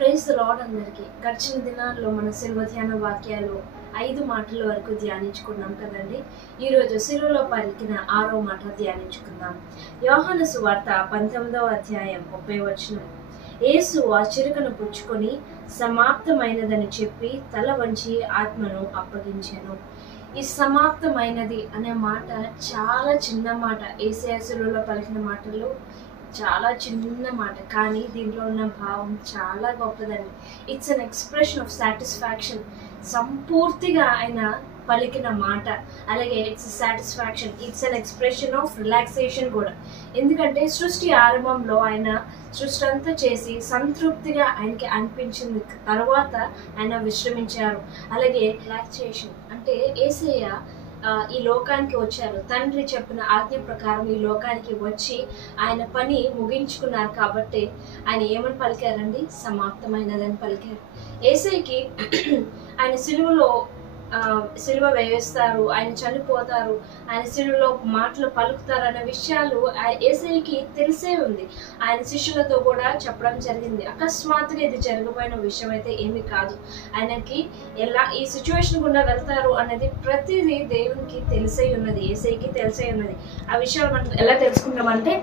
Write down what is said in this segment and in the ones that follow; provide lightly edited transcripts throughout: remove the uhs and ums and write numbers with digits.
Praise the lord అందరికీ. గడిచిన దినాల్లో మన సిలువ ధ్యాన వాక్యాలు 5 మాటల వరకు ధ్యానించుకున్నాం కదండి. ఈరోజు సిలువలో పలికిన 6వ మాట ధ్యానించుకుందాం. యోహాను సువార్త 19వ అధ్యాయం 30వ వచనం. యేసు ఆ చిరుకను పుచ్చుకొని సమాప్తమైనదని చెప్పి తల వంచి ఆత్మను అప్పగించాను. ఈ సమాప్తమైనది అనే మాట చాలా చిన్న మాట. యేసయ్య సిలువలో పలికిన మాటలు చాలా చిన్న మాట, కానీ దీంట్లో ఉన్న భావం చాలా గొప్పదండి. It's an expression of satisfaction. సంపూర్తిగా ఆయన పలికిన మాట. అలాగే it's satisfaction, it's an expression of relaxation కూడా. ఎందుకంటే సృష్టి ఆరంభంలో ఆయన సృష్టి అంతా చేసి సంతృప్తిగా ఆయనకి అనిపించింది తర్వాత ఆయన విశ్రమించారు. అలాగే రిలాక్సేషన్ అంటే యేసయ్య ఈ లోకానికి వచ్చారు. తండ్రి చెప్పిన ఆజ్ఞ ప్రకారం ఈ లోకానికి వచ్చి ఆయన పని ముగించుకున్నారు. కాబట్టి ఆయన ఏమని పలికారండి? సమాప్తమైనదని పలికారు. యేసయ్యకి ఆయన సిలువ వేస్తారు, ఆయన చనిపోతారు, ఆయన సిలువలో మాటలు పలుకుతారు అనే విషయాలు యేసయ్యకి తెలిసే ఉంది. ఆయన శిష్యులతో కూడా చెప్పడం జరిగింది. అకస్మాత్తుగా ఇది జరగబోయిన విషయం అయితే ఏమీ కాదు. ఆయనకి ఎలా ఈ సిచ్యువేషన్ గుండా వెళ్తారు అనేది ప్రతిదీ దేవునికి తెలిసే ఉన్నది, యేసయ్యకి తెలిసే ఉన్నది. ఆ విషయాలు మనం ఎలా తెలుసుకుంటామంటే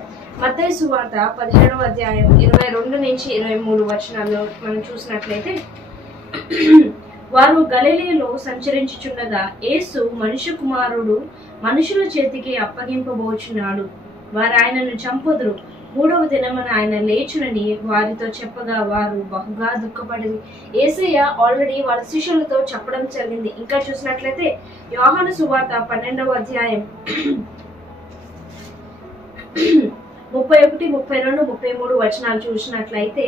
మత్తయి సువార్త 17వ అధ్యాయం 22 నుంచి 23 వచనాల్లో మనం చూసినట్లయితే, వారు గలిలయలో సంచరించుచుండగా యేసు మనుష్య కుమారుడు మనుషుల చేతికి అప్పగింపబోచున్నాడు, వారు ఆయనను చంపుదురు, 3వ దినమున ఆయన లేచునని వారితో చెప్పగా వారు బహుగా దుఃఖపడి. యేసయ్య ఆల్రెడీ వాళ్ళ శిష్యులతో చెప్పడం జరిగింది. ఇంకా చూసినట్లయితే యోహాను సువార్త 12వ అధ్యాయం 31, 32, 33 వచనాలు చూసినట్లయితే,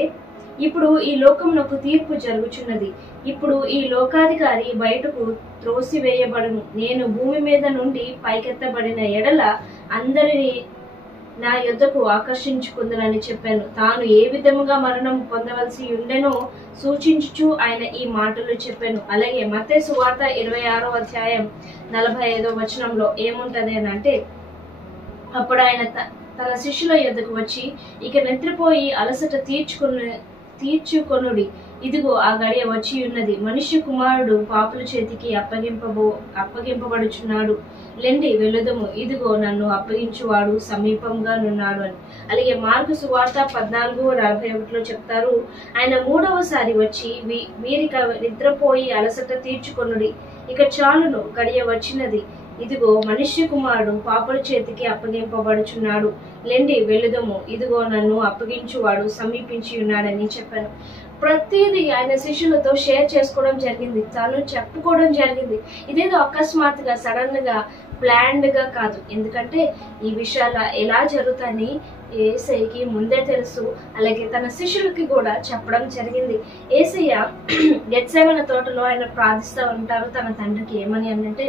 ఇప్పుడు ఈ లోకమునకు తీర్పు జరుగుచున్నది, ఇప్పుడు ఈ లోకాధికారి బయటకు త్రోసివేయబడును, నేను భూమి మీద నుండి పైకెత్తబడిన ఎడల అందరినీ నా యొద్దకు ఆకర్షించుకుందనని చెప్పాను. తాను ఏ విధముగా మరణం పొందవలసి ఉండెనో సూచించుచు ఆయన ఈ మాటలు చెప్పాను. అలాగే మత్తయి సువార్త 26వ అధ్యాయం 45వ వచనంలో ఏముంటది అని అంటే, అప్పుడు ఆయన తన శిష్యుల యొద్దకు వచ్చి, ఇక నిద్రపోయి అలసట తీర్చుకొనుడి, ఇదిగో ఆ గడియ వచ్చి ఉన్నది, మనుష్య కుమారుడు పాపుల చేతికి అప్పగింపబడుచున్నాడు, లెండి వెలుదము, ఇదిగో నన్ను అప్పగించువాడు సమీపంగా నున్నాడు అని. అలాగే మార్కు సువార్త 14:41లో చెప్తారు, ఆయన 3వసారి వచ్చి వీరిక నిద్రపోయి అలసట తీర్చుకొనుడి, ఇక చాలును, గడియ వచ్చినది, ఇదిగో మనుష్య కుమారుడు పాపుల చేతికి అప్పగింపబడుచున్నాడు, లెండి వెలుదము, ఇదిగో నన్ను అప్పగించువాడు సమీపించి ఉన్నాడని చెప్పాను. ప్రతిదీ ఆయన శిష్యులతో షేర్ చేసుకోవడం జరిగింది, తను చెప్పుకోవడం జరిగింది. ఇదేదో అకస్మాత్తుగా సడన్ గా ప్లాన్డ్ గా కాదు. ఎందుకంటే ఈ విషయాలు ఎలా జరుగుతాయని యేసయ్యకి ముందే తెలుసు. అలాగే తన శిష్యులకి కూడా చెప్పడం జరిగింది. యేసయ్య గెత్సేమనే తోటలో ఆయన ప్రార్థిస్తూ ఉంటారు తన తండ్రికి. ఏమని అంటే,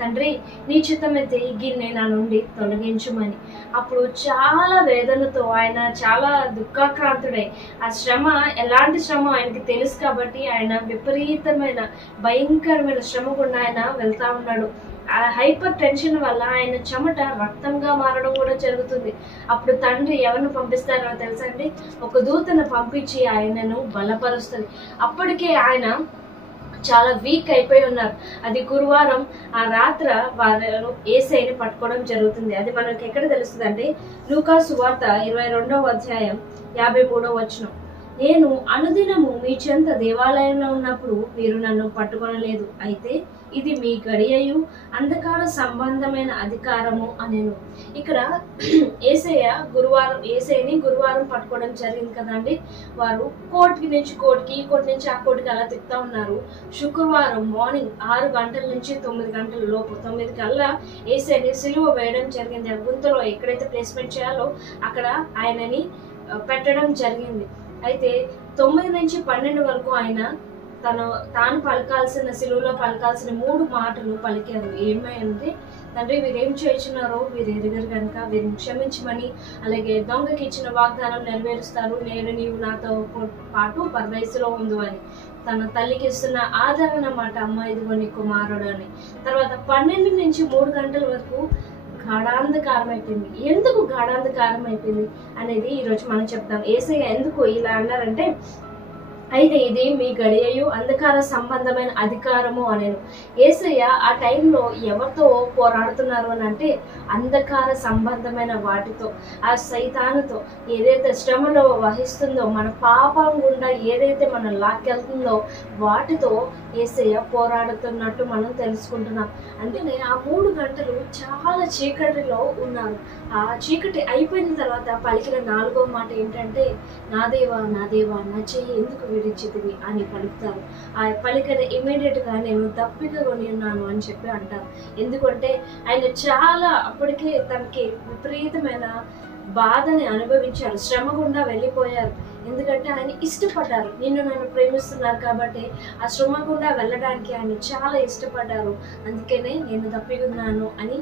తండ్రి నీ చిత్తమైతే ఈ గిన్నె నా నుండి తొలగించుమని. అప్పుడు చాలా వేదనతో ఆయన చాలా దుఃఖాక్రాంతుడై, ఆ శ్రమ ఎలాంటి శ్రమ ఆయనకి తెలుసు కాబట్టి ఆయన విపరీతమైన భయంకరమైన శ్రమ గుండా ఆయన వెళ్తా ఉన్నాడు. ఆ హైపర్ టెన్షన్ వల్ల ఆయన చెమట రక్తంగా మారడం కూడా జరుగుతుంది. అప్పుడు తండ్రి ఎవరిని పంపిస్తారో తెలుసా అండి? ఒక దూతను పంపించి ఆయనను బలపరుస్తుంది. అప్పటికే ఆయన చాలా వీక్ అయిపోయి ఉన్నారు. అది గురువారం ఆ రాత్ర వారు యేసయ్యని పట్టుకోవడం జరుగుతుంది. అది మనకి ఎక్కడ తెలుస్తుంది అంటే లూకా సువార్త 22వ అధ్యాయం 53వ వచనం. నేను అనుదినము మీ చెంత దేవాలయంలో ఉన్నప్పుడు మీరు నన్ను పట్టుకొనలేదు, అయితే ఇది మీ గడియయు అంధకార సంబంధమైన అధికారము అనేను. ఇక్కడ యేసయ్యని గురువారం పట్టుకోవడం జరిగింది కదండి. వారు కోర్టుకి నుంచి కోర్టుకి, ఈ కోర్టు నుంచి ఆ కోర్టుకి అలా తిప్పుతా ఉన్నారు. శుక్రవారం మార్నింగ్ 6 గంటల నుంచి 9 గంటల లోపు 9 కల్లా యేసయ్యని సిలువ వేయడం జరిగింది. ఆ గుంతలో ఎక్కడైతే ప్లేస్మెంట్ చేయాలో అక్కడ ఆయనని పెట్టడం జరిగింది. అయితే 9 నుంచి 12 వరకు ఆయన తాను పలకాల్సిన సిలువలో పలకాల్సిన 3 మాటలు పలికారు. ఏమైంది? తండ్రి వీరేం చేయుచున్నారో వీరు ఎరుగరు కనుక వీరిని క్షమించమని, అలాగే దొంగకి ఇచ్చిన వాగ్దానం నెరవేరుస్తారు, నేను నీవు నాతో పాటు పరదేశంలో ఉండు అని. తన తల్లికి ఇస్తున్న ఆదరణ మాట, అమ్మ ఇదిగో నీ కుమారుడు అని. తర్వాత 12 నుంచి 3 గంటల వరకు గాఢాంధకారం అయిపోయింది. ఎందుకు గాఢాంధకారం అయిపోయింది అనేది ఈరోజు మనం చెప్తాం. యేసయ్య ఎందుకు ఇలా అన్నారంటే, అయితే ఇది మీ గడియయు అంధకార సంబంధమైన అధికారము అనేను. యేసయ్య ఆ టైంలో ఎవరితో పోరాడుతున్నారు అని అంటే అంధకార సంబంధమైన వాటితో, ఆ సైతానుతో. ఏదైతే శ్రమలో వహిస్తుందో, మన పాపం గుండా ఏదైతే మనం లాక్కెళ్తుందో వాటితో యేసయ్య పోరాడుతున్నట్టు మనం తెలుసుకుంటున్నాం. అందుకనే ఆ 3 గంటలు చాలా చీకటిలో ఉన్నారు. ఆ చీకటి అయిపోయిన తర్వాత పలికిన 4వ మాట ఏంటంటే, నా దేవా నా దేవా నా చెయ్యి ఎందుకు విడిచితివి అని పలుకుతారు. ఆ పలికిన ఇమీడియట్గా నేను దప్పిక కొని ఉన్నాను అని చెప్పి అంటారు. ఎందుకంటే ఆయన చాలా అప్పటికే తనకి విపరీతమైన బాధని అనుభవించారు, శ్రమ గుండా వెళ్ళిపోయారు. ఎందుకంటే ఆయన ఇష్టపడ్డారు, నిన్ను నన్ను ప్రేమిస్తున్నారు కాబట్టి ఆ శ్రమ గుండా వెళ్ళడానికి ఆయన చాలా ఇష్టపడ్డారు. అందుకనే నేను తప్పిగున్నాను అని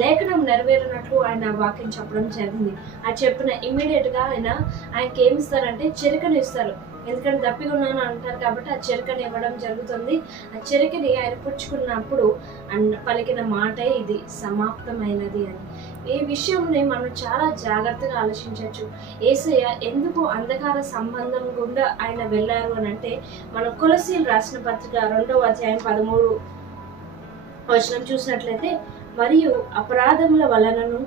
లేఖనం నెరవేరినట్లు ఆయన వాక్యం చెప్పడం జరిగింది. ఆ చెప్పిన ఇమ్మీడియట్గా ఆయనకి ఏమి ఇస్తారంటే చెరకను ఇస్తారు. ఎందుకంటే దప్పిగున్నాను అంటారు కాబట్టి ఆ చెరకని ఇవ్వడం జరుగుతుంది. ఆ చెరకని ఆయన పుచ్చుకున్నప్పుడు పలికిన మాట ఇది, సమాప్తమైనది అని. ఈ విషయంని మనం చాలా జాగ్రత్తగా ఆలోచించవచ్చు. యేసయ్య ఎందుకు అంధకార సంబంధం గుండా ఆయన వెళ్ళారు అని అంటే, మనం కొలస్సీలు రాసిన పత్రిక 2వ అధ్యాయం 13వ వచనం చూసినట్లయితే, మరియు అపరాధముల వలనను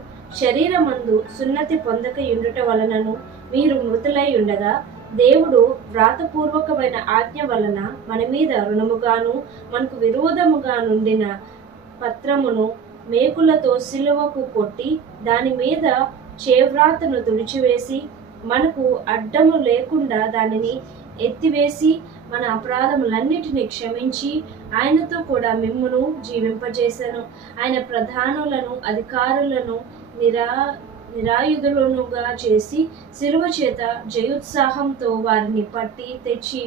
శరీరమందు సున్నతి పొందక యుండుట వలనను మీరు మృతులై ఉండగా, దేవుడు వ్రాతపూర్వకమైన ఆజ్ఞ వలన మన మీద రుణముగాను మనకు విరోధముగా నుండిన పత్రమును మేకులతో సిలువకు కొట్టి దాని మీద చేవ్రాతను తుడిచివేసి మనకు అడ్డము లేకుండా దానిని ఎత్తివేసి మన అపరాధములన్నిటినీ క్షమించి ఆయనతో కూడా మిమ్మును జీవింపజేశాను. ఆయన ప్రధానులను అధికారులను నిరాయుధులనుగా చేసి శిలువ చేత జయోత్సాహంతో వారిని పట్టి తెచ్చి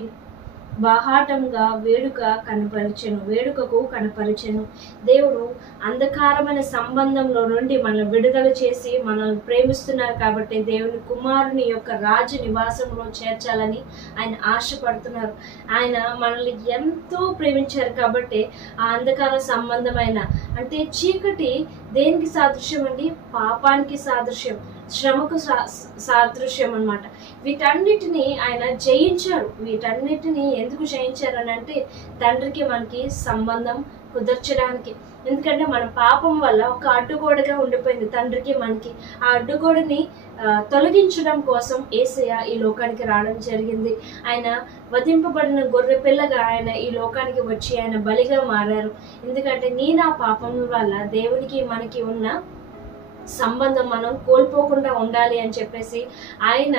బాహాటంగా వేడుకకు కనపరిచెను. దేవుడు అంధకారమైన సంబంధంలో నుండి మనం విడుదల చేసి మనల్ని ప్రేమిస్తున్నారు కాబట్టి దేవుని కుమారుని యొక్క రాజ నివాసంలో చేర్చాలని ఆయన ఆశపడుతున్నారు. ఆయన మనల్ని ఎంతో ప్రేమించారు కాబట్టి ఆ అంధకార సంబంధమైన అంటే చీకటి దేనికి సాదృశ్యం అండి? పాపానికి సాదృశ్యం, శ్రమకు సాదృశ్యం అన్నమాట. వీటన్నిటిని ఆయన జయించారు. వీటన్నిటిని ఎందుకు జయించారు అని అంటే తండ్రికి మనకి సంబంధం కుదర్చడానికి. ఎందుకంటే మన పాపం వల్ల ఒక అడ్డుగోడగా ఉండిపోయింది తండ్రికి మనకి. ఆ అడ్డుగోడని తొలగించడం కోసం యేసయ్య ఈ లోకానికి రావడం జరిగింది. ఆయన వధింపబడిన గొర్రె పిల్లగా ఆయన ఈ లోకానికి వచ్చి ఆయన బలిగా మారారు. ఎందుకంటే నా పాపం వల్ల దేవునికి మనకి ఉన్న సంబంధం మనం కోల్పోకుండా ఉండాలి అని చెప్పేసి ఆయన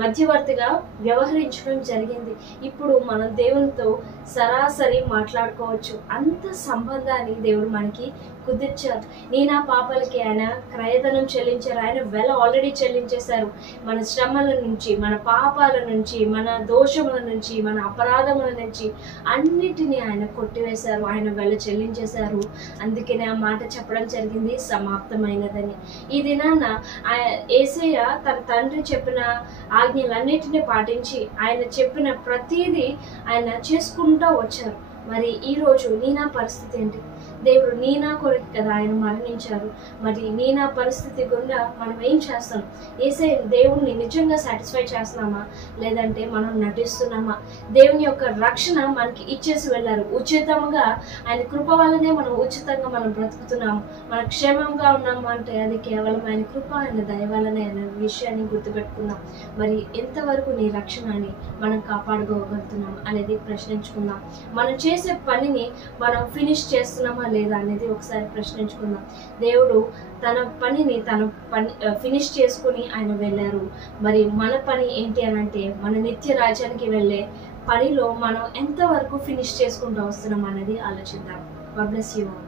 మధ్యవర్తిగా వ్యవహరించడం జరిగింది. ఇప్పుడు మనం దేవునితో సరాసరి మాట్లాడుకోవచ్చు. అంత సంబంధాన్ని దేవుడు మనకి కుదిర్చారు. నా పాపాలకి ఆయన క్రయధనం చెల్లించారు. ఆయన వెల ఆల్రెడీ చెల్లించేశారు. మన శ్రమల నుంచి, మన పాపాల నుంచి, మన దోషముల నుంచి, మన అపరాధముల నుంచి అన్నిటినీ ఆయన కొట్టివేశారు. ఆయన వెల చెల్లించేశారు. అందుకనే ఆ మాట చెప్పడం జరిగింది, సమాప్తమైనదని. ఈ దినాన యేసయ్య తన తండ్రి చెప్పిన ఆజ్ఞలన్నిటినీ పాటించి ఆయన చెప్పిన ప్రతిదీ ఆయన చేసుకుంటూ వచ్చారు. మరి ఈరోజు నా పరిస్థితి ఏంటి? దేవుడు నా కొరకు కదా ఆయన మరణించారు. మరి నా పరిస్థితి గుండా మనం ఏం చేస్తాం? యేసయ్య దేవుణ్ణి నిజంగా సాటిస్ఫై చేస్తున్నామా లేదంటే మనం నటిస్తున్నామా? దేవుని యొక్క రక్షణ మనకి ఇచ్చేసి వెళ్ళారు ఉచితంగా. ఆయన కృప వల్లనే మనం ఉచితంగా మనం బ్రతుకుతున్నాము. మనం క్షేమంగా ఉన్నాము అంటే అది కేవలం ఆయన కృప, ఆయన దయ వల్లనే అనే విషయాన్ని గుర్తుపెట్టుకుందాం. మరి ఎంతవరకు నీ రక్షణని మనం కాపాడుకోగలుగుతున్నాం అనేది ప్రశ్నించుకుందాం. మనం చేసే పనిని మనం ఫినిష్ చేస్తున్నామా లేదా అనేది ఒకసారి ప్రశ్నించుకుందాం. దేవుడు తన పనిని ఫినిష్ చేసుకుని ఆయన వెళ్ళారు. మరి మన పని ఏంటి అని అంటే మన నిత్య రాజ్యానికి వెళ్ళే పనిలో మనం ఎంతవరకు ఫినిష్ చేసుకుంటూ వస్తున్నాం అనేది ఆలోచిద్దాం. God bless you all.